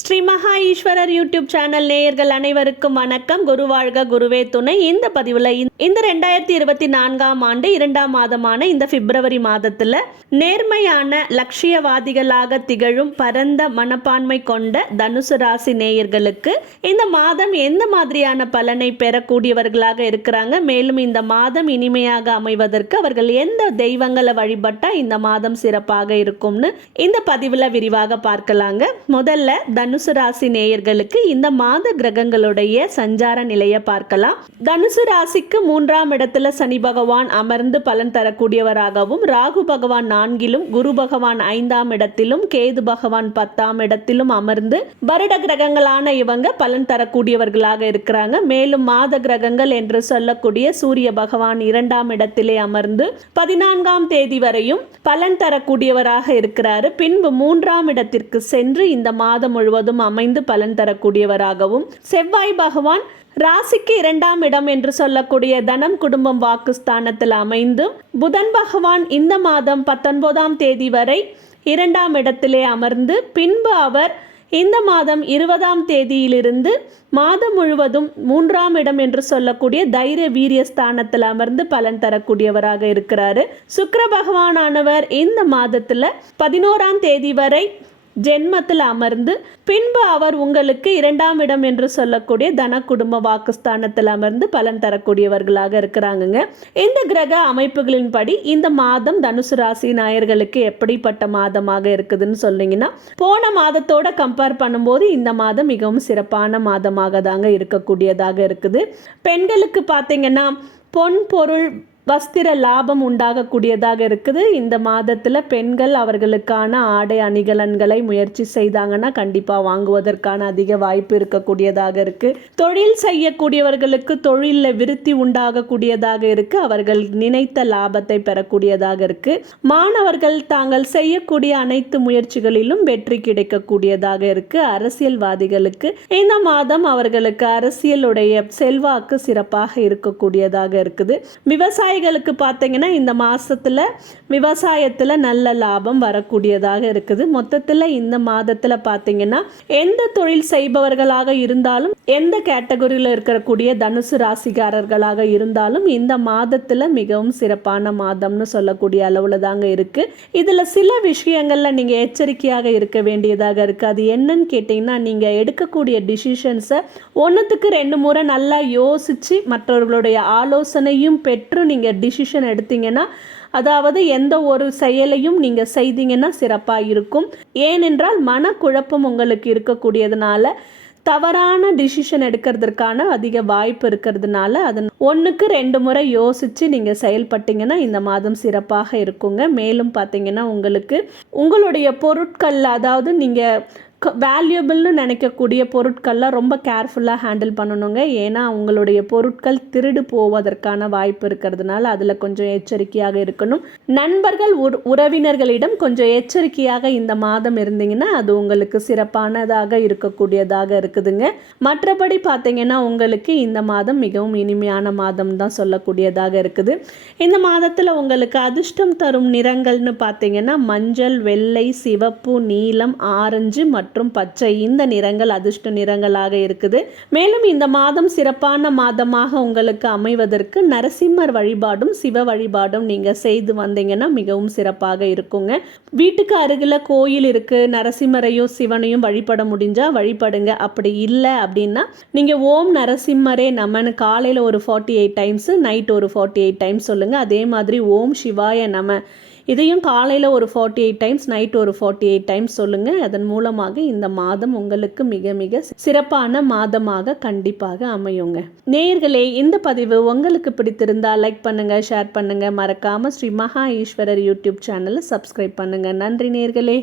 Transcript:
ஸ்ரீ மகா Eswarar YouTube channel நேயர்கள் அனைவருக்கும் வணக்கம். குரு வாழ்க குருவே துணை. இந்த பதிவில் இந்த 2024ஆம் ஆண்டு 2ஆம் மாதமான இந்த பிப்ரவரி மாதத்தில் நேர்மையான லட்சியவாதிகளாக திகழும் பரந்த மனப்பான்மை கொண்ட தனுசு ராசி நேயர்களுக்கு இந்த மாதம் எந்த மாதிரியான பலனை பெறக்கூடியவர்களாக இருக்கிறாங்க, மேலும் இந்த மாதம் இனிமையாக அமைவதற்கு அவர்கள் எந்த தெய்வங்களை வழிபட்டால் இந்த மாதம் சிறப்பாக இருக்கும்னு இந்த பதிவில் விரிவாக பார்க்கலாங்க. முதல்ல தனுசு ராசி நேயர்களுக்கு இந்த மாத கிரகங்களுடைய சஞ்சார நிலையை பார்க்கலாம். தனுசு ராசிக்கு 3ஆம் இடத்துல சனி பகவான் அமர்ந்து பலன் தரக்கூடியவராகவும், ராகு பகவான் 4லும், குரு பகவான் 5ஆம் இடத்திலும், கேது பகவான் 10ஆம் இடத்திலும் அமர்ந்து வருட கிரகங்களான இவங்க பலன் தரக்கூடியவர்களாக இருக்கிறாங்க. மேலும் மாத கிரகங்கள் என்று சொல்லக்கூடிய சூரிய பகவான் 2ஆம் இடத்திலே அமர்ந்து 14ஆம் தேதி வரையும் பலன் தரக்கூடியவராக இருக்கிறாரு. பின்பு 3ஆம் இடத்திற்கு சென்று இந்த மாதம் முழுவதும் அமைந்து பலன் தரக்கூடியவராகவும், செவ்வாய் பகவான் ராசிக்கு 2ஆம் இடம் என்று சொல்லக்கூடிய தனம் குடும்பம் வாக்குஸ்தானத்தில் அமைந்து, புதன் பகவான் இந்த மாதம் 19ஆம் தேதி வரை 2ஆம் இடத்திலே அமர்ந்து, பின்பு அவர் இந்த மாதம் 20ஆம் தேதியிலிருந்து மாதம் முழுவதும் 3ஆம் இடம் என்று சொல்லக்கூடிய தைரிய வீரிய ஸ்தானத்தில் அமர்ந்து பலன் தரக்கூடியவராக இருக்கிறாரு. சுக்கிர பகவானானவர் இந்த மாதத்தில் 11ஆம் தேதி வரை ஜென்மத்தில் அமர்ந்து, பின்பு அவர் உங்களுக்கு 2ஆம் இடம் என்று சொல்லக்கூடிய தன குடும்ப வாக்குஸ்தானத்தில் அமர்ந்து பலன் தரக்கூடியவர்களாக இருக்கிறாங்க. இந்த கிரக அமைப்புகளின்படி இந்த மாதம் தனுசு ராசி நாயர்களுக்கு எப்படிப்பட்ட மாதமாக இருக்குதுன்னு சொன்னீங்கன்னா, போன மாதத்தோட கம்பேர் பண்ணும்போது இந்த மாதம் மிகவும் சிறப்பான மாதமாக தாங்க இருக்கக்கூடியதாக இருக்குது. பெண்களுக்கு பார்த்தீங்கன்னா பொன் பொருள் வஸ்திர லாபம் உண்டாகக்கூடியதாக இருக்குது. இந்த மாதத்தில் பெண்கள் அவர்களுக்கான ஆடை அணிகலன்களை முயற்சி செய்தாங்கன்னா கண்டிப்பாக வாங்குவதற்கான அதிக வாய்ப்பு இருக்கக்கூடியதாக இருக்குது. தொழில் செய்யக்கூடியவர்களுக்கு தொழிலில் விருத்தி உண்டாகக்கூடியதாக இருக்குது. அவர்கள் நினைத்த லாபத்தை பெறக்கூடியதாக இருக்குது. மாணவர்கள் தாங்கள் செய்யக்கூடிய அனைத்து முயற்சிகளிலும் வெற்றி கிடைக்கக்கூடியதாக இருக்குது. அரசியல்வாதிகளுக்கு இந்த மாதம் அவர்களுக்கு அரசியலுடைய செல்வாக்கு சிறப்பாக இருக்கக்கூடியதாக இருக்குது. விவசாயிகளுக்கு பார்த்தீங்கன்னா இந்த மாசத்துல விவசாயத்துல நல்ல லாபம் வரக்கூடியதாக இருக்குது. மொத்தத்தில் இந்த மாதத்துல பார்த்தீங்கன்னா எந்த தொழில் செய்பவர்களாக இருந்தாலும், எந்த கேட்டகரியில் இருக்கக்கூடிய தனுசு ராசிக்காரர்களாக இருந்தாலும் இந்த மாதத்துல மிகவும் சிறப்பான மாதம்னு சொல்லக்கூடிய அளவுல தாங்க இருக்கு. இதுல சில விஷயங்கள்ல நீங்க எச்சரிக்கையாக இருக்க வேண்டியதாக இருக்கு. அது என்னன்னு கேட்டீங்கன்னா, நீங்க எடுக்கக்கூடிய டிசிஷன்ஸை ஒன்றுத்துக்கு 2 முறை நல்லா யோசிச்சு மற்றவர்களுடைய ஆலோசனையும் பெற்று நீங்கள் டிசிஷன் எடுத்தீங்கன்னா, அதாவது எந்த ஒரு செயலையும் நீங்கள் செய்தீங்கன்னா சிறப்பாக இருக்கும். ஏனென்றால் மனக்குழப்பம் உங்களுக்கு இருக்கக்கூடியதுனால தவறான டிசிஷன் எடுக்கிறதுக்கான அதிக வாய்ப்பு இருக்கிறதுனால அதை 1க்கு 2 முறை யோசித்து நீங்கள் செயல்பட்டீங்கன்னா இந்த மாதம் சிறப்பாக இருக்குங்க. மேலும் பார்த்தீங்கன்னா உங்களுக்கு உங்களுடைய பொருட்கள், அதாவது நீங்கள் வேல்யூபிள்னு நினைக்கக்கூடிய பொருட்கள்லாம் ரொம்ப கேர்ஃபுல்லாக ஹேண்டில் பண்ணணுங்க. ஏன்னா உங்களுடைய பொருட்கள் திருடு போவதற்கான வாய்ப்பு இருக்கிறதுனால அதில் கொஞ்சம் எச்சரிக்கையாக இருக்கணும். நண்பர்கள் உறவினர்களிடம் கொஞ்சம் எச்சரிக்கையாக இந்த மாதம் இருந்தீங்கன்னா அது உங்களுக்கு சிறப்பானதாக இருக்கக்கூடியதாக இருக்குதுங்க. மற்றபடி பார்த்தீங்கன்னா உங்களுக்கு இந்த மாதம் மிகவும் இனிமையான மாதம் தான் சொல்லக்கூடியதாக இருக்குது. இந்த மாதத்தில் உங்களுக்கு அதிர்ஷ்டம் தரும் நிறங்கள்னு பார்த்தீங்கன்னா மஞ்சள், வெள்ளை, சிவப்பு, நீலம், ஆரஞ்சு மற்றும் பச்சை, இந்த நிறங்கள் அதிர்ஷ்ட நிறங்களாக இருக்குது. மேலும் இந்த மாதம் சிறப்பான மாதமாக உங்களுக்கு அமைவதற்கு நரசிம்மர் வழிபாடும் சிவ வழிபாடும் நீங்க செய்து வந்தீங்கன்னா மிகவும் சிறப்பாக இருக்குங்க. வீட்டுக்கு அருகில் கோயில் இருக்கு, நரசிம்மரையும் சிவனையும் வழிபட முடிஞ்சா வழிபடுங்க. அப்படி இல்லை அப்படின்னா நீங்க ஓம் நரசிம்மரே நமன்னு காலையில் ஒரு 48 டைம்ஸ், நைட் ஒரு 48 டைம்ஸ் சொல்லுங்க. அதே மாதிரி ஓம் சிவாய நம இதையும் காலையில் ஒரு 48 டைம்ஸ், நைட் ஒரு 48 டைம்ஸ் சொல்லுங்கள். அதன் மூலமாக இந்த மாதம் உங்களுக்கு மிக மிக சிறப்பான மாதமாக கண்டிப்பாக அமையுங்க. நேயர்களே, இந்த பதிவு உங்களுக்கு பிடித்திருந்தால் லைக் பண்ணுங்கள், ஷேர் பண்ணுங்கள். மறக்காமல் ஸ்ரீ மகா ஈஸ்வரர் யூடியூப் சேனலை சப்ஸ்கிரைப் பண்ணுங்கள். நன்றி நேயர்களே.